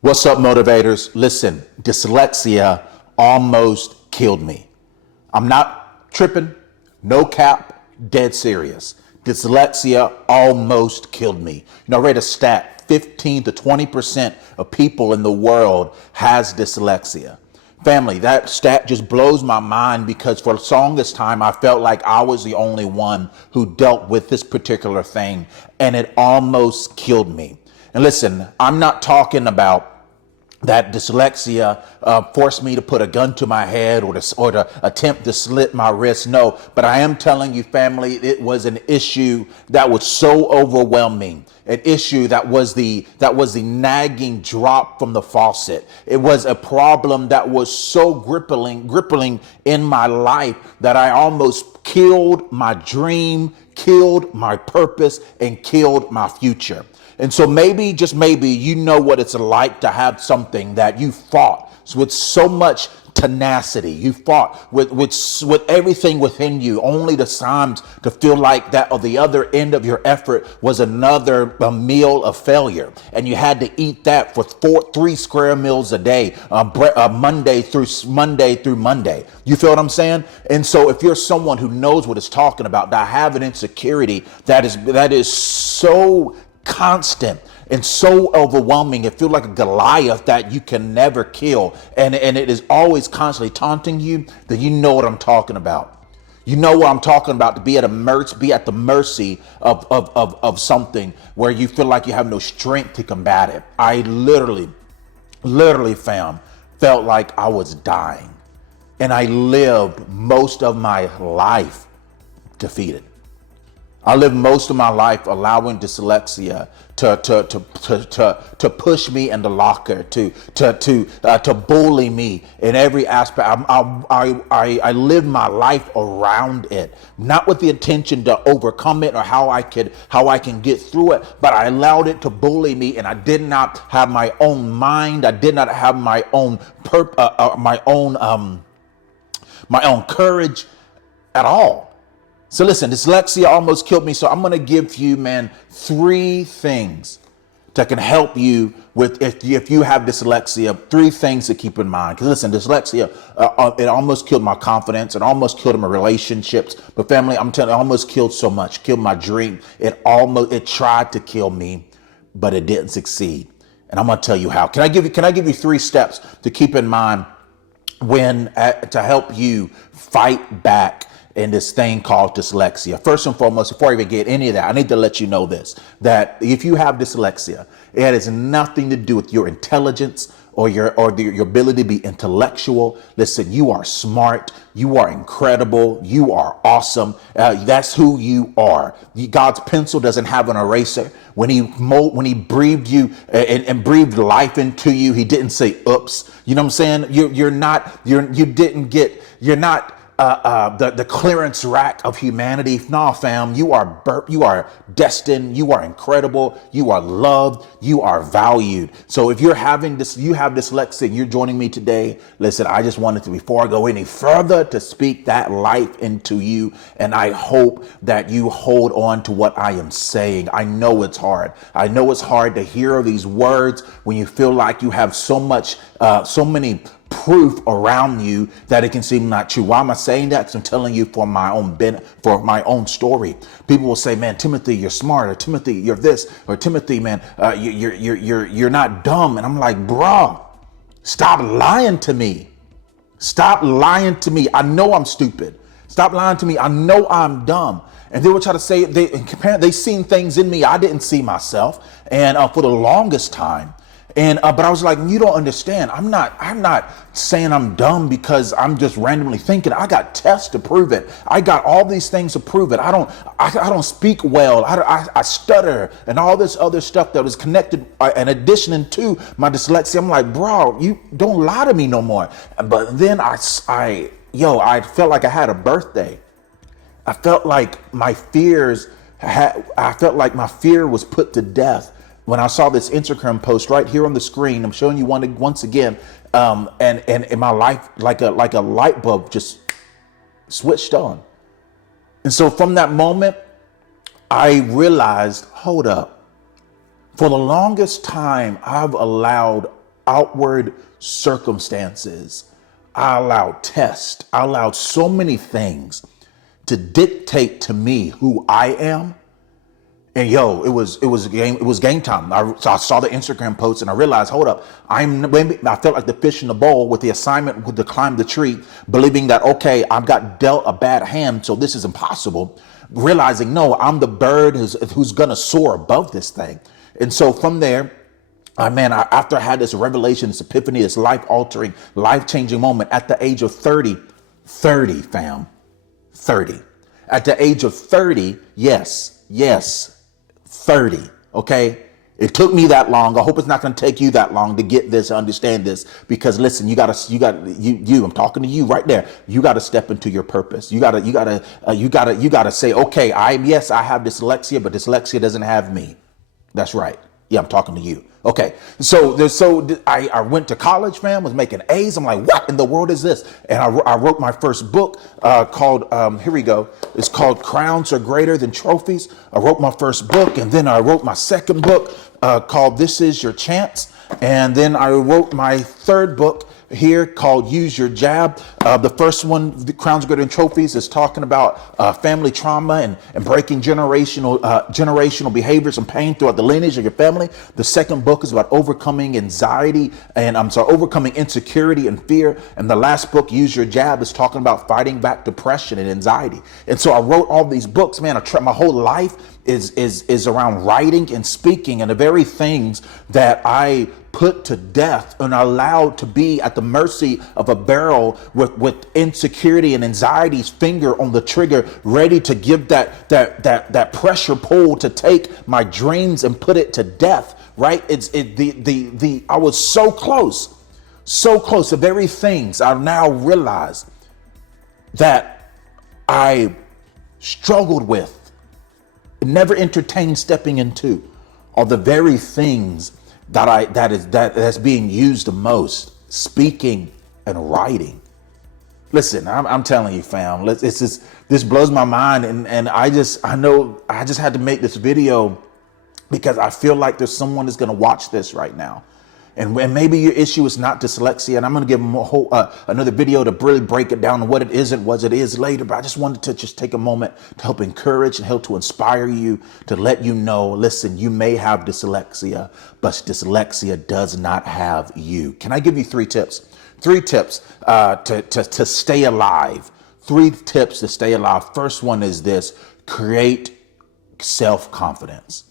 What's up, motivators? Listen, dyslexia almost killed me. I'm not tripping, no cap, dead serious. Dyslexia almost killed me. I read a stat, 15 to 20% of people in the world has dyslexia. Family, that stat just blows my mind because for the longest time, I felt like I was the only one who dealt with this particular thing, and it almost killed me. And listen, I'm not talking about that dyslexia forced me to put a gun to my head or to attempt to slit my wrist. No, but I am telling you, family, it was an issue that was so overwhelming. An issue that was the nagging drop from the faucet. It was a problem that was so gripping in my life that I almost killed my dream, killed my purpose, and killed my future. And so maybe, just maybe, you know what it's like to have something that you fought with so much tenacity. You fought with everything within you, only the times to feel like that or the other end of your effort was a meal of failure. And you had to eat that for 3 square meals a day, Monday through Monday. You feel what I'm saying? And so if you're someone who knows what it's talking about, that have an insecurity that is so constant and so overwhelming, it feels like a Goliath that you can never kill, and it is always constantly taunting you, then you know what I'm talking about. You know what I'm talking about, to be at the mercy of something where you feel like you have no strength to combat it. I literally felt like I was dying, and I lived most of my life defeated. I lived most of my life allowing dyslexia to push me in the locker, to bully me in every aspect. I lived my life around it, not with the intention to overcome it or how I can get through it, but I allowed it to bully me, and I did not have my own mind. I did not have my own courage at all. So listen, dyslexia almost killed me. So I'm going to give you, 3 things that can help you with, if you have dyslexia, 3 things to keep in mind. Because listen, dyslexia, it almost killed my confidence. It almost killed my relationships. But family, I'm telling you, it almost killed so much, killed my dream. It tried to kill me, but it didn't succeed. And I'm going to tell you how. Can I give you 3 steps to keep in mind to help you fight back in this thing called dyslexia? First and foremost, before I even get any of that, I need to let you know this, that if you have dyslexia, it has nothing to do with your intelligence or your ability to be intellectual. Listen, you are smart, you are incredible, you are awesome. That's who you are. God's pencil doesn't have an eraser. When he breathed you and breathed life into you, he didn't say, oops. You know what I'm saying? You're not the clearance rack of humanity. Nah, fam, you are destined, you are incredible, you are loved, you are valued. So if you have dyslexia, you're joining me today. Listen, I just wanted to, before I go any further, to speak that life into you. And I hope that you hold on to what I am saying. I know it's hard. I know it's hard to hear these words when you feel like you have so many proof around you that it can seem not true. Why am I saying that? Because I'm telling you for my own story. People will say, "Man, Timothy, you're smart," or "Timothy, you're this," or "Timothy, man, you're not dumb." And I'm like, "Bro, stop lying to me. Stop lying to me. I know I'm stupid. Stop lying to me. I know I'm dumb." And they will try to say they seen things in me I didn't see myself, and for the longest time. And but I was like, you don't understand. I'm not saying I'm dumb because I'm just randomly thinking. I got tests to prove it. I got all these things to prove it. I don't speak well. I stutter and all this other stuff that was connected in addition to my dyslexia. I'm like, bro, you don't lie to me no more. But then I felt like I had a birthday. I felt like my fear was put to death when I saw this Instagram post right here on the screen. I'm showing you once again, and in my life, like a light bulb just switched on. And so from that moment, I realized, hold up, For the longest time, I've allowed outward circumstances, I allowed tests, I allowed so many things to dictate to me who I am. And yo, it was game time. So I saw the Instagram post and I realized, hold up, I felt like the fish in the bowl with the assignment to climb the tree, believing that, okay, I've got dealt a bad hand, so this is impossible. Realizing, no, I'm the bird who's gonna soar above this thing. And so from there, after I had this revelation, this epiphany, this life-altering, life-changing moment at the age of 30, 30, fam, 30. At the age of 30, yes, 30, okay? It took me that long. I hope it's not going to take you that long to get this, understand this, because listen, I'm talking to you right there. You got to step into your purpose. You got to say, okay, I have dyslexia, but dyslexia doesn't have me. That's right. Yeah, I'm talking to you. Okay, so I went to college, fam, was making A's. I'm like, what in the world is this? And I wrote my first book called, here we go. It's called Crowns Are Greater Than Trophies. I wrote my first book, and then I wrote my second book called This Is Your Chance. And then I wrote my third book here called Use Your Jab. The first one, the Crowns Greater Than Trophies, is talking about family trauma and breaking generational behaviors and pain throughout the lineage of your family. The second book is about overcoming overcoming insecurity and fear. And the last book, Use Your Jab, is talking about fighting back depression and anxiety. And so I wrote all these books, man. My whole life is around writing and speaking, and the very things that I put to death and allowed to be at the mercy of a barrel with insecurity and anxiety's finger on the trigger, ready to give that pressure pull to take my dreams and put it to death. Right? I was so close. The very things I now realize that I struggled with, never entertained stepping into, are the very things that's being used the most: speaking and writing. Listen, I'm telling you, fam, this blows my mind, and I just had to make this video because I feel like there's someone that's going to watch this right now. And maybe your issue is not dyslexia, and I'm going to give them another video to really break it down and what it is and what it is later. But I just wanted to just take a moment to help encourage and help to inspire you, to let you know, listen, you may have dyslexia, but dyslexia does not have you. Can I give you 3 tips? 3 tips to stay alive. 3 tips to stay alive. First one is this: create self-confidence.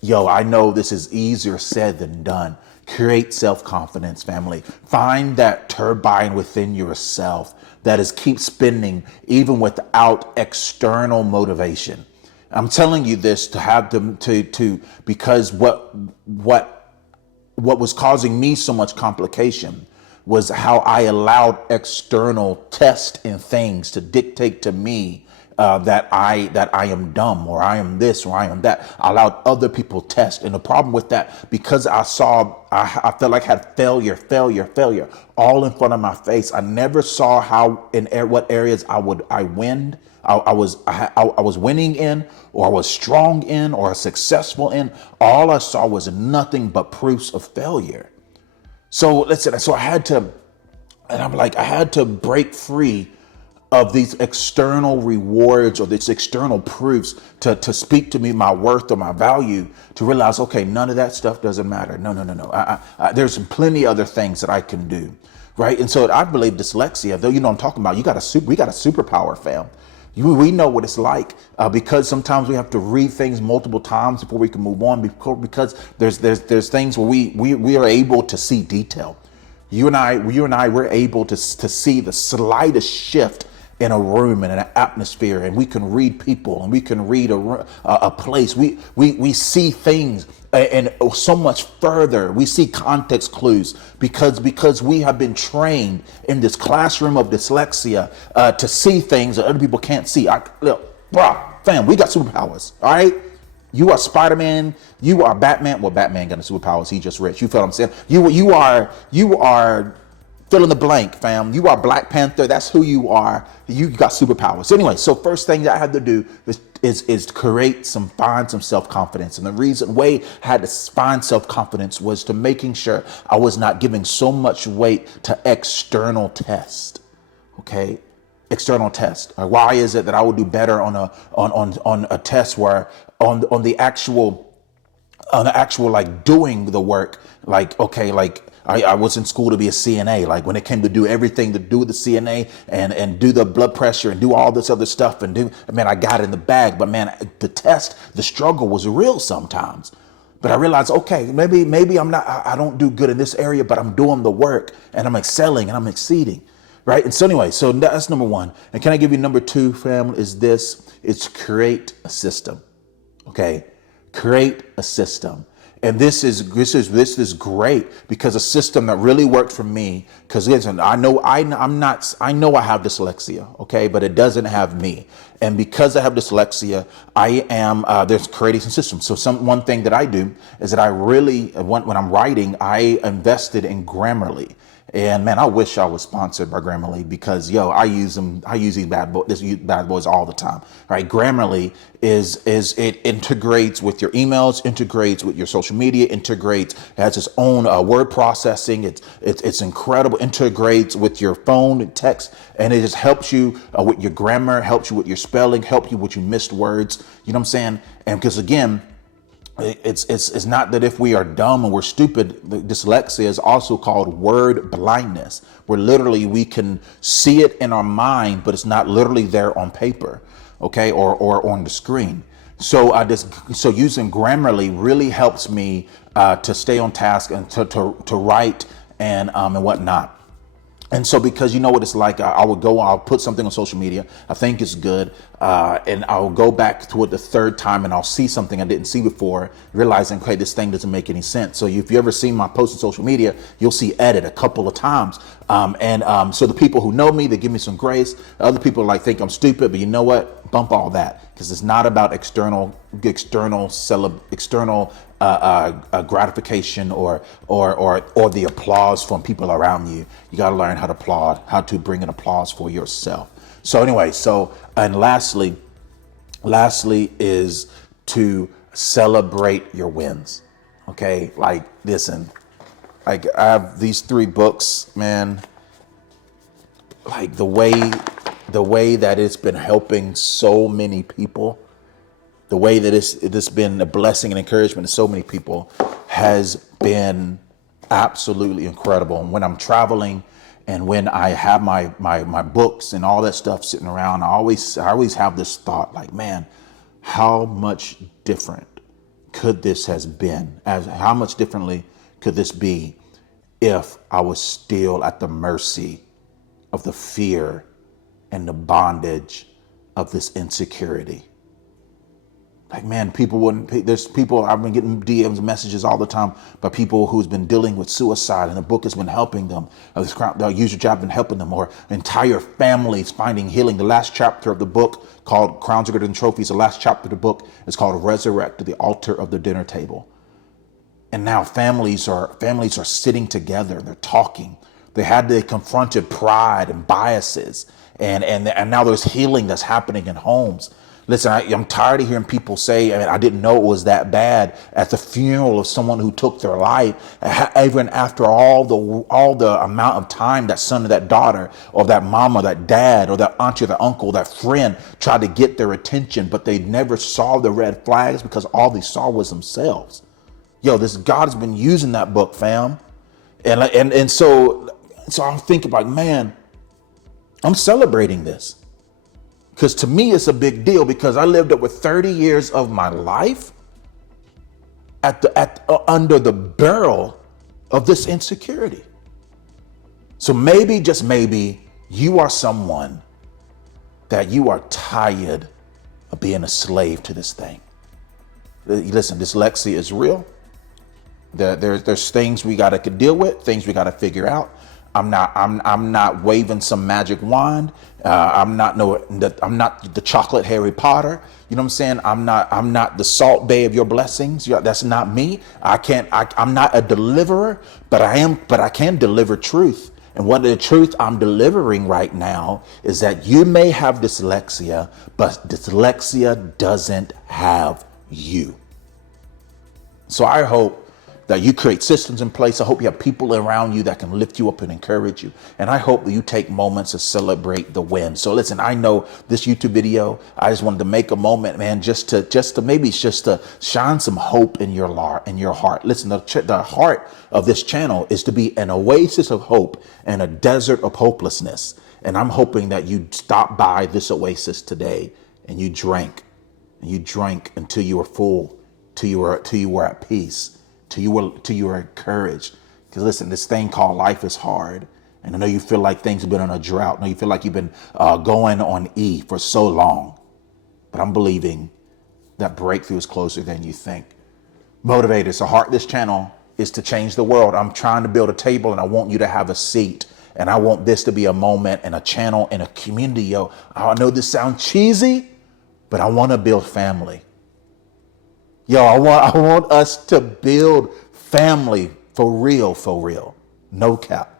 Yo, I know this is easier said than done. Create self-confidence, family. Find that turbine within yourself that keep spinning even without external motivation. I'm telling you this to have them because what was causing me so much complication was how I allowed external tests and things to dictate to me that I am dumb, or I am this, or I am that. I allowed other people test. And the problem with that, because I felt like I had failure all in front of my face. I never saw how what areas I was winning in, or I was strong in, or successful in. All I saw was nothing but proofs of failure. So listen, I had to break free of these external rewards or these external proofs to speak to me my worth or my value, to realize, okay, none of that stuff doesn't matter. No. There's plenty other things that I can do, right? And so I believe dyslexia, though, I'm talking about, we got a superpower, fam. We know what it's like because sometimes we have to read things multiple times before we can move on, because there's things where we are able to see detail. You and I, we're able to see the slightest shift in a room and in an atmosphere, and we can read people, and we can read a place. We see things and so much further. We see context clues because we have been trained in this classroom of dyslexia to see things that other people can't see. Fam, we got superpowers, all right? You are Spider-Man. You are Batman. Well, Batman got no superpowers. He just rich. You feel what I'm saying? You are Fill in the blank, fam. You are Black Panther. That's who you are. You got superpowers. So anyway, so first thing that I had to do is create find some self-confidence. And the reason way I had to find self-confidence was to making sure I was not giving so much weight to external tests. Okay. External test. Why is it that I would do better on a test where on the actual like doing the work, like, okay, like I was in school to be a CNA. Like when it came to do everything to do with the CNA and do the blood pressure and do all this other stuff I got it in the bag. But man, the struggle was real sometimes. But I realized, okay, maybe I don't do good in this area, but I'm doing the work and I'm excelling and I'm exceeding. Right. And so anyway, so that's number one. And can I give you number two, family, it's create a system. Okay. Create a system. And this is great because a system that really worked for me, because listen, I know I have dyslexia, okay, but it doesn't have me. And because I have dyslexia, I am there's creating some systems. So one thing that I do is that I really when I'm writing, I invested in Grammarly. And man, I wish I was sponsored by Grammarly because I use these bad boys all the time. Right? Grammarly it integrates with your emails, integrates with your social media, it has its own word processing. It's incredible. Integrates with your phone and text, and it just helps you with your grammar, helps you with your spelling, helps you with your missed words. You know what I'm saying? And because again, it's not that if we are dumb and we're stupid. Dyslexia is also called word blindness, where literally we can see it in our mind, but it's not literally there on paper, okay, or on the screen. So so using Grammarly really helps me to stay on task and to write and whatnot. And so, because you know what it's like, I'll put something on social media. I think it's good. And I'll go back to it the third time and I'll see something I didn't see before, realizing, okay, this thing doesn't make any sense. So if you ever seen my post on social media, you'll see edit a couple of times. So the people who know me, they give me some grace. Other people think I'm stupid, but you know what? Bump all that, because it's not about external gratification or the applause from people around you. You got to learn how to bring an applause for yourself. So anyway, and lastly is to celebrate your wins. Okay, listen, I have these 3 books, man. The way that it's been helping so many people, the way that it's been a blessing and encouragement to so many people has been absolutely incredible. And when I'm traveling and when I have my books and all that stuff sitting around, I always have this thought, man, how much different could this has been? How much differently could this be if I was still at the mercy of the fear and the bondage of this insecurity? Man, there's people, I've been getting DMs, messages all the time by people who's been dealing with suicide, and the book has been helping them. The user job been helping them, or entire families finding healing. The last chapter of the book, called Crowns Are Greater Than Trophies, the last chapter of the book is called Resurrect to the Altar of the Dinner Table. And now families are sitting together, they're talking. They confronted pride and biases, and now there's healing that's happening in homes. Listen, I'm tired of hearing people say, I didn't know it was that bad at the funeral of someone who took their life, even after all the amount of time that son or that daughter or that mama, that dad or that auntie or that uncle, that friend tried to get their attention, but they never saw the red flags because all they saw was themselves. This God has been using that book, fam. And so I'm thinking man, I'm celebrating this. Because to me, it's a big deal, because I lived over 30 years of my life under the barrel of this insecurity. So maybe, just maybe, you are someone that you are tired of being a slave to this thing. Listen, dyslexia is real. There's things we got to deal with, things we got to figure out. I'm not waving some magic wand. I'm not the chocolate Harry Potter. You know what I'm saying? I'm not the Salt Bay of your blessings. That's not me. I'm not a deliverer, but I can deliver truth. And what the truth I'm delivering right now is that you may have dyslexia, but dyslexia doesn't have you. So I hope that you create systems in place. I hope you have people around you that can lift you up and encourage you. And I hope that you take moments to celebrate the win. So listen, I know this YouTube video, I just wanted to make a moment, man, just to shine some hope in your heart. Listen, the heart of this channel is to be an oasis of hope and a desert of hopelessness. And I'm hoping that you stop by this oasis today and you drank until you were full, till you were at peace, till you were encouraged. Because listen, this thing called life is hard. And I know you feel like things have been on a drought. I know you feel like you've been going on E for so long. But I'm believing that breakthrough is closer than you think. Motivators, the heart of this channel is to change the world. I'm trying to build a table and I want you to have a seat. And I want this to be a moment and a channel and a community. Yo, I know this sounds cheesy, but I want to build family. Yo, I want us to build family for real, no cap.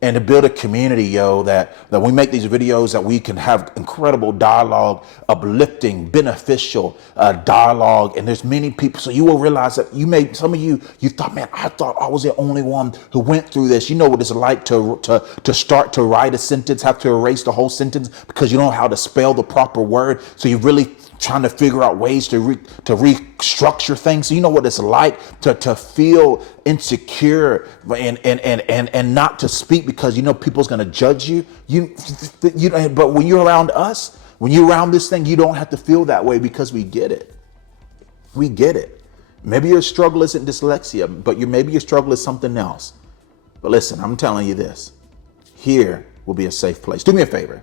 And to build a community, yo, that we make these videos, that we can have incredible dialogue, uplifting, beneficial dialogue. And there's many people. So you will realize that some of you thought, man, I thought I was the only one who went through this. You know what it's like to start to write a sentence, have to erase the whole sentence because you don't know how to spell the proper word. So you're really trying to figure out ways to restructure things. So you know what it's like to feel insecure and not to speak because you know people's going to judge you. But when you're around us, when you're around this thing, you don't have to feel that way because we get it. We get it. Maybe your struggle isn't dyslexia, but maybe your struggle is something else. But listen, I'm telling you this. Here will be a safe place. Do me a favor.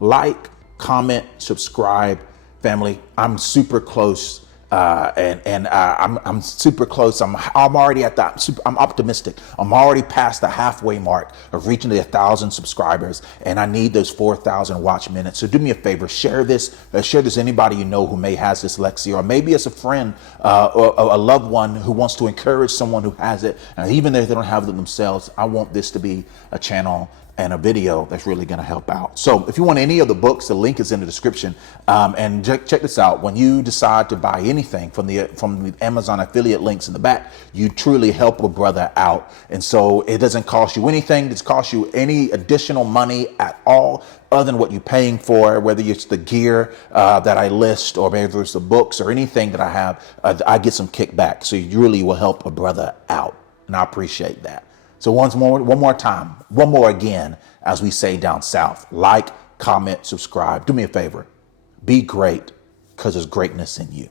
Like, comment, subscribe. Family, I'm super close, I'm super close. I'm already at that. I'm optimistic. I'm already past the halfway mark of reaching the 1,000 subscribers, and I need those 4,000 watch minutes. So do me a favor, share this. Share this anybody you know who may has dyslexia, or maybe it's a friend or a loved one who wants to encourage someone who has it, and even if they don't have it themselves. I want this to be a channel and a video that's really going to help out. So if you want any of the books, the link is in the description. And check this out. When you decide to buy anything from the Amazon affiliate links in the back, you truly help a brother out. And so it doesn't cost you anything. It costs you any additional money at all other than what you're paying for, whether it's the gear that I list or maybe it's the books or anything that I have, I get some kickback. So you really will help a brother out. And I appreciate that. So one more again, as we say down south, like, comment, subscribe. Do me a favor. Be great because there's greatness in you.